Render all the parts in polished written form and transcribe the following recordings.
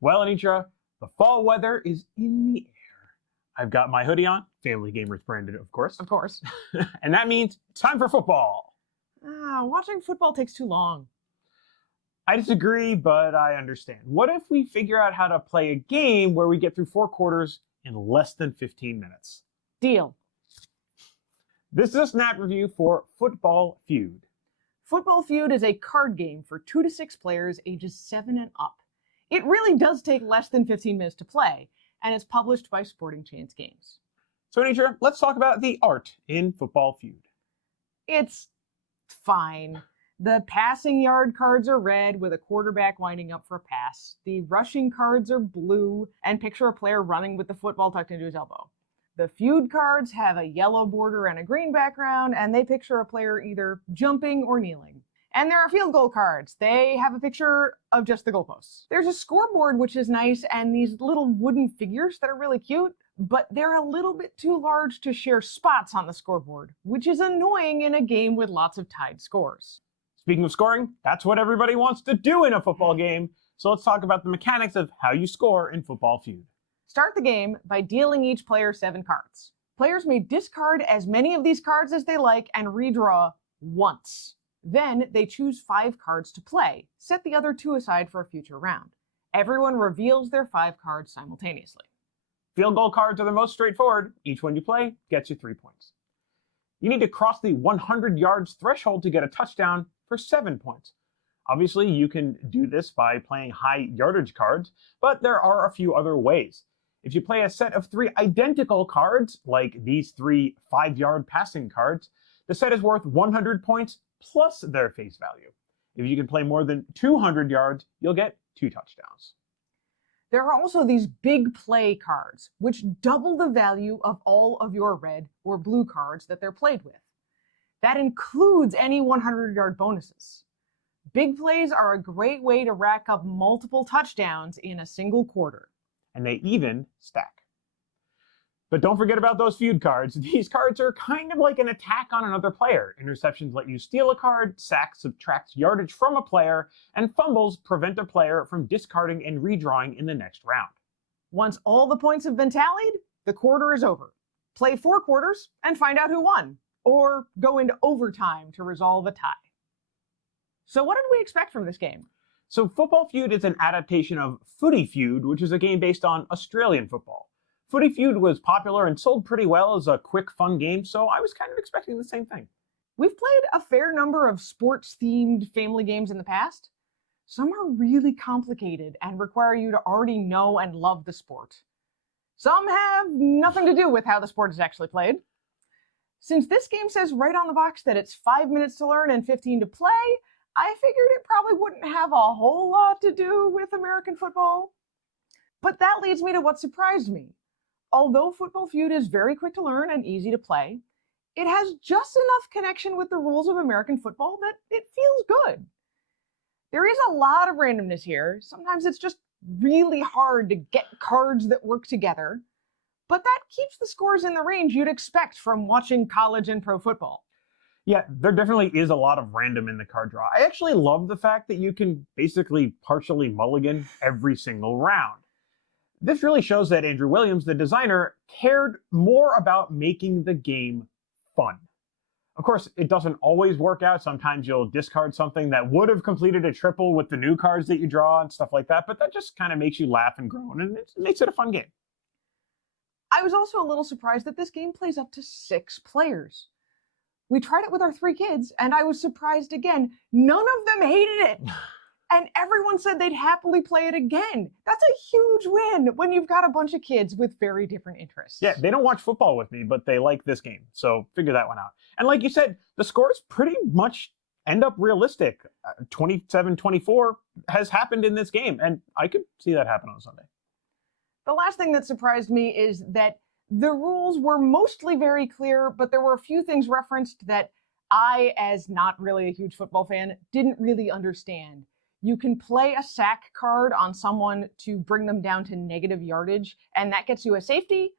Well, Anitra, the fall weather is in the air. I've got my hoodie on, Family Gamers branded, of course. Of course. And that means it's time for football. Watching football takes too long. I disagree, but I understand. What if we figure out how to play a game where we get through 4 quarters in less than 15 minutes? Deal. This is a snap review for Football Feud. Football Feud is a card game for 2 to 6 players ages 7 and up. It really does take less than 15 minutes to play, and it's published by Sporting Chance Games. So, Anitra, let's talk about the art in Football Feud. It's fine. The passing yard cards are red with a quarterback winding up for a pass. The rushing cards are blue and picture a player running with the football tucked into his elbow. The feud cards have a yellow border and a green background, and they picture a player either jumping or kneeling. And there are field goal cards. They have a picture of just the goalposts. There's a scoreboard, which is nice, and these little wooden figures that are really cute, but they're a little bit too large to share spots on the scoreboard, which is annoying in a game with lots of tied scores. Speaking of scoring, that's what everybody wants to do in a football game. So let's talk about the mechanics of how you score in Football Feud. Start the game by dealing each player 7 cards. Players may discard as many of these cards as they like and redraw once. Then they choose 5 cards to play. Set the other 2 aside for a future round. Everyone reveals their 5 cards simultaneously. Field goal cards are the most straightforward. Each one you play gets you 3 points. You need to cross the 100 yards threshold to get a touchdown for 7 points. Obviously, you can do this by playing high yardage cards, but there are a few other ways. If you play a set of 3 identical cards, like these 3 5-yard passing cards, the set is worth 100 points plus their face value. If you can play more than 200 yards, you'll get 2 touchdowns. There are also these big play cards, which double the value of all of your red or blue cards that they're played with. That includes any 100-yard bonuses. Big plays are a great way to rack up multiple touchdowns in a single quarter. And they even stack. But don't forget about those feud cards. These cards are kind of like an attack on another player. Interceptions let you steal a card, sacks subtract yardage from a player, and fumbles prevent a player from discarding and redrawing in the next round. Once all the points have been tallied, the quarter is over. Play 4 quarters and find out who won, or go into overtime to resolve a tie. So what did we expect from this game? So Football Feud is an adaptation of Footy Feud, which is a game based on Australian football. Footy Feud was popular and sold pretty well as a quick, fun game, so I was kind of expecting the same thing. We've played a fair number of sports-themed family games in the past. Some are really complicated and require you to already know and love the sport. Some have nothing to do with how the sport is actually played. Since this game says right on the box that it's 5 minutes to learn and 15 to play, I figured it probably wouldn't have a whole lot to do with American football. But that leads me to what surprised me. Although Football Feud is very quick to learn and easy to play, it has just enough connection with the rules of American football that it feels good. There is a lot of randomness here. Sometimes it's just really hard to get cards that work together, but that keeps the scores in the range you'd expect from watching college and pro football. Yeah, there definitely is a lot of random in the card draw. I actually love the fact that you can basically partially mulligan every single round. This really shows that Andrew Williams, the designer, cared more about making the game fun. Of course, it doesn't always work out. Sometimes you'll discard something that would have completed a triple with the new cards that you draw and stuff like that, but that just kind of makes you laugh and groan, and it makes it a fun game. I was also a little surprised that this game plays up to 6 players. We tried it with our 3 kids, and I was surprised again. None of them hated it. And everyone said they'd happily play it again. That's a huge win when you've got a bunch of kids with very different interests. Yeah, they don't watch football with me, but they like this game. So figure that one out. And like you said, the scores pretty much end up realistic. 27-24 has happened in this game, and I could see that happen on Sunday. The last thing that surprised me is that the rules were mostly very clear, but there were a few things referenced that I, as not really a huge football fan, didn't really understand. You can play a sack card on someone to bring them down to negative yardage, and that gets you a safety.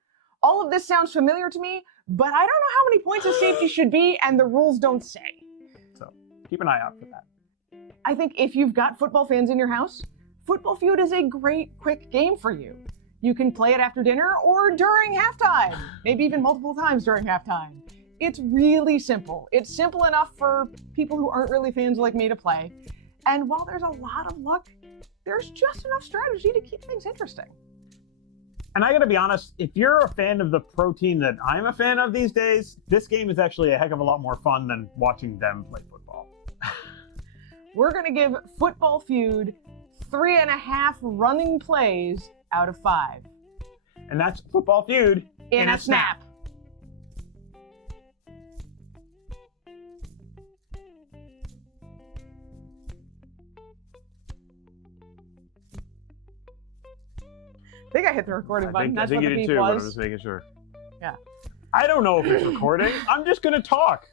All of this sounds familiar to me, but I don't know how many points a safety should be, and the rules don't say. So keep an eye out for that. I think if you've got football fans in your house, Football Feud is a great, quick game for you. You can play it after dinner or during halftime, maybe even multiple times during halftime. It's really simple. It's simple enough for people who aren't really fans like me to play. And while there's a lot of luck, there's just enough strategy to keep things interesting. And I gotta be honest, if you're a fan of the pro team that I'm a fan of these days, this game is actually a heck of a lot more fun than watching them play football. We're gonna give Football Feud 3.5 running plays out of 5. And that's Football Feud In a snap. I think I hit the recording button. That's what the beep but I was. was making sure. Yeah. I don't know if it's recording. I'm just gonna talk.